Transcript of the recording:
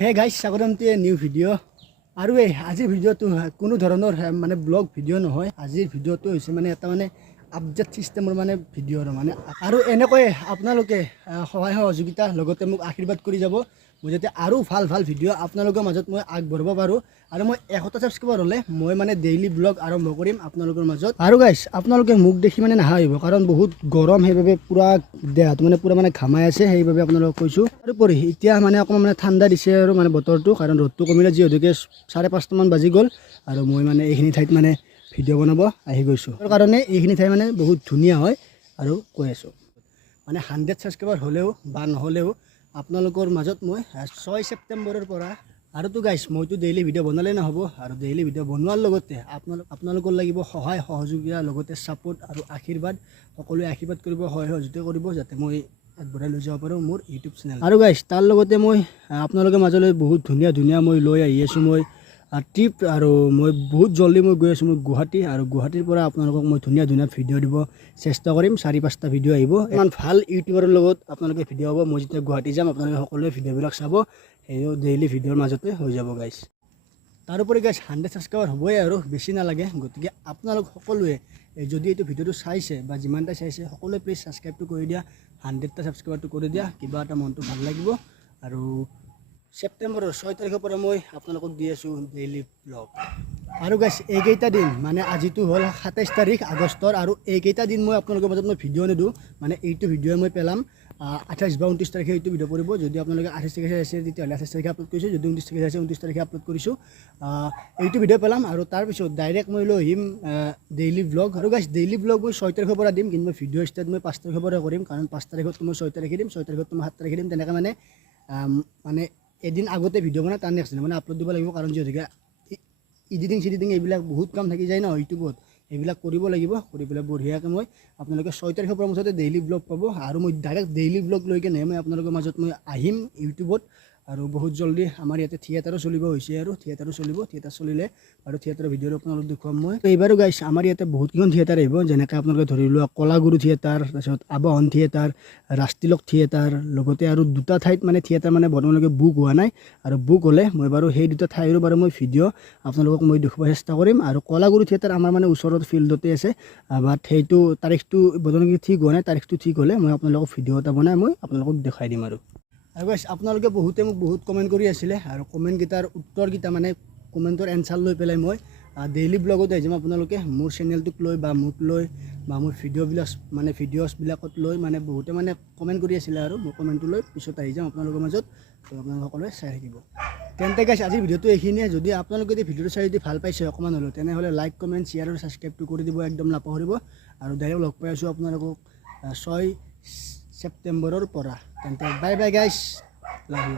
Hey guys স্বাগতম two a new video' আৰু আজিৰ ভিডিঅ'টো কোনো ধৰণৰ মানে ব্লগ ভিডিঅ' নহয়। আজিৰ ভিডিঅ'টো হৈছে মানে এটা মানে আপডেট চিষ্টেমৰ মানে ভিডিঅ' আৰু এনেকৈ আপোনালোকে সহায় সহযোগিতা লগতে মোক আশীৰ্বাদ কৰি যাব মই যাতে আৰু ভাল ভাল ভিডিঅ' আপোনালোকৰ মাজত মই আগবঢ়াব পাৰোঁ। আৰু মই 100টা ছাবস্ক্ৰাইবাৰ হ'লে মই মানে ডেইলি ব্লগ আৰম্ভ কৰিম আপোনালোকৰ মাজত। আৰু গাইজ আপোনালোকে মোক দেখি মানে নাহাঁহিব, কাৰণ বহুত গৰম, সেইবাবে পূৰা দেহাটো মানে পূৰা মানে ঘামাই আছে, সেইবাবে আপোনালোকক কৈছোঁ। তাৰোপৰি এতিয়া মানে অকণমান মানে ঠাণ্ডা দিছে আৰু মানে বতৰটো, কাৰণ ৰ'দটো কমিলে যিহেতুকে 5:30মান বাজি গ'ল আৰু মই মানে এইখিনি ঠাইত মানে ভিডিঅ' বনাব আহি গৈছোঁ। তাৰ কাৰণে এইখিনি ঠাই মানে বহুত ধুনীয়া হয় আৰু কৈ আছোঁ মানে 100 ছাবস্ক্ৰাইবাৰ হ'লেও বা নহ'লেও আপোনালোকৰ মাজত মই 6 ছেপ্টেম্বৰৰ পৰা আৰুতো গাইছ মইতো ডেইলি ভিডিঅ' বনালেই নহ'ব, আৰু ডেইলি ভিডিঅ' বনোৱাৰ লগতে আপোনালোকৰ লাগিব সহায় সহযোগিতা, লগতে ছাপোৰ্ট আৰু আশীৰ্বাদ। সকলোৱে আশীৰ্বাদ কৰিব, সহায় সহযোগিতা কৰিব, যাতে মই আগবঢ়াই লৈ যাব পাৰোঁ মোৰ ইউটিউব চেনেল। আৰু গাইছ তাৰ লগতে মই আপোনালোকৰ মাজলৈ বহুত ধুনীয়া ধুনীয়া মই লৈ আহি আছোঁ মই ট্ৰিপ, আৰু মই বহুত জলদি মই গৈ আছোঁ মই গুৱাহাটী, আৰু গুৱাহাটীৰ পৰা আপোনালোকক মই ধুনীয়া ধুনীয়া ভিডিঅ' দিব চেষ্টা কৰিম। 4-5টা ভিডিঅ' আহিব, ইমান ভাল ইউটিউবাৰৰ লগত আপোনালোকে ভিডিঅ' হ'ব। মই যেতিয়া গুৱাহাটী যাম আপোনালোকে সকলোৱে ভিডিঅ'বিলাক চাব, সেইও ডেইলি ভিডিঅ'ৰ মাজতে হৈ যাব গাইছ। তাৰোপৰি গাইছ 100 ছাবস্ক্ৰাইবাৰ হ'বই আৰু বেছি নালাগে, গতিকে আপোনালোক সকলোৱে যদি এইটো ভিডিঅ'টো চাইছে বা যিমানটা চাইছে সকলোৱে প্লিজ ছাবস্ক্ৰাইবটো কৰি দিয়া, 100টা ছাবস্ক্ৰাইবাৰটো কৰি দিয়া, কিবা এটা মনটো ভাল লাগিব। আৰু ছেপ্টেম্বৰৰ 6 তাৰিখৰ পৰা মই আপোনালোকক দি আছোঁ ডেইলি ব্লগ। আৰু গাইছ এইকেইটা দিন মানে আজিতো হ'ল 27 তাৰিখ আগষ্টৰ, আৰু এইকেইটা দিন মই আপোনালোকৰ মাজত মই ভিডিঅ' নিদিওঁ, মানে এইটো ভিডিঅ' মই পেলাম 28 বা 29 তাৰিখে এইটো ভিডিঅ' পৰিব। যদি আপোনালোকে 28 তাৰিখে চাইছে তেতিয়াহ'লে 28 তাৰিখে আপলোড কৰিছোঁ, যদি 29 তাৰিখে চাইছে 29 তাৰিখে আপলোড কৰিছোঁ। এইটো ভিডিঅ' পেলাম আৰু তাৰপিছত ডাইৰেক্ট মই লৈ আহিম ডেইলি ব্লগ। আৰু গাইছ ডেইলি ব্লগ মই 6 তাৰিখৰ পৰা দিম, কিন্তু মই ভিডিঅ' ষ্টাৰ্ট মই 5 তাৰিখৰ পৰা কৰিম, কাৰণ 5 তাৰিখত মই 6 তাৰিখে দিম, 6 তাৰিখত মই 7 তাৰিখে দিম, তেনেকৈ মানে এদিন আগতে ভিডিঅ' বনাই তাৰ নেক্সট দিনা মানে আপলোড দিব লাগিব, কাৰণ যিহেতুকে এডিটিং এইবিলাক বহুত কাম থাকি যায় ন ইউটিউবত, এইবিলাক কৰিব লাগিব। কৰি পেলাই বঢ়িয়াকৈ মই আপোনালোকে 6 তাৰিখৰ পৰা মুঠতে ডেইলি ব্লগ পাব, আৰু মই ডাইৰেক্ট ডেইলি ব্লগ লৈ কেনে মই আপোনালোকৰ মাজত মই আহিম ইউটিউবত। আৰু বহুত জলদি আমাৰ ইয়াতে থিয়েটাৰো চলিব হৈছে, আৰু থিয়েটাৰো চলিব, থিয়েটাৰ চলিলে আৰু থিয়েটাৰৰ ভিডিঅ'টো আপোনালোকক দেখুৱাম মই। এইবাৰো গাইছ আমাৰ ইয়াতে বহুতকেইখন থিয়েটাৰ আহিব, যেনেকৈ আপোনালোকে ধৰি লোৱা কলাগুৰু থিয়েটাৰ, তাৰপিছত আবাহন থিয়েটাৰ, ৰাষ্ট্ৰীয় থিয়েটাৰ, লগতে আৰু 2টা ঠাইত মানে থিয়েটাৰ মানে বৰ্তমানলৈকে বুক হোৱা নাই, আৰু বুক হ'লে মই বাৰু সেই 2টা ঠাইৰো বাৰু মই ভিডিঅ' আপোনালোকক মই দেখুৱাব চেষ্টা কৰিম। আৰু কলাগুৰু থিয়েটাৰ আমাৰ মানে ওচৰত ফিল্ডতে আছে, বাট সেইটো তাৰিখটো বৰ্তমানলৈকে ঠিক হোৱা নাই, তাৰিখটো ঠিক হ'লে মই আপোনালোকক ভিডিঅ' এটা বনাই মই আপোনালোকক দেখাই দিম। আৰু গাইছ আপোনালোকে বহুতে মোক বহুত কমেণ্ট কৰি আছিলে, আৰু কমেণ্টকেইটাৰ উত্তৰকেইটা মানে কমেণ্টৰ এনচাৰ লৈ পেলাই মই ডেইলি ব্লগত আহি যাম। আপোনালোকে মোৰ চেনেলটোক লৈ বা মোক লৈ বা মোৰ ভিডিঅ'ছবিলাকত লৈ মানে বহুতে মানে কমেণ্ট কৰি আছিলে, আৰু মোৰ কমেণ্টটো লৈ পিছত আহি যাম আপোনালোকৰ মাজত, তো আপোনালোকে সকলোৱে চাই থাকিব। তেন্তে গাইছ আজিৰ ভিডিঅ'টো এইখিনিয়ে। যদি আপোনালোকে যদি ভিডিঅ'টো চাই যদি ভাল পাইছে অকণমান হ'লেও, তেনেহ'লে লাইক, কমেণ্ট, শ্বেয়াৰ আৰু ছাবস্ক্ৰাইবটো কৰি দিব একদম নাপাহৰিব। আৰু ডাইৰেক্ট লগ পাই আছোঁ আপোনালোকক 6 ছেপ্টেম্বৰৰ পৰা। তেন্তে বাই বাই গাইছ, লাভ ইউ।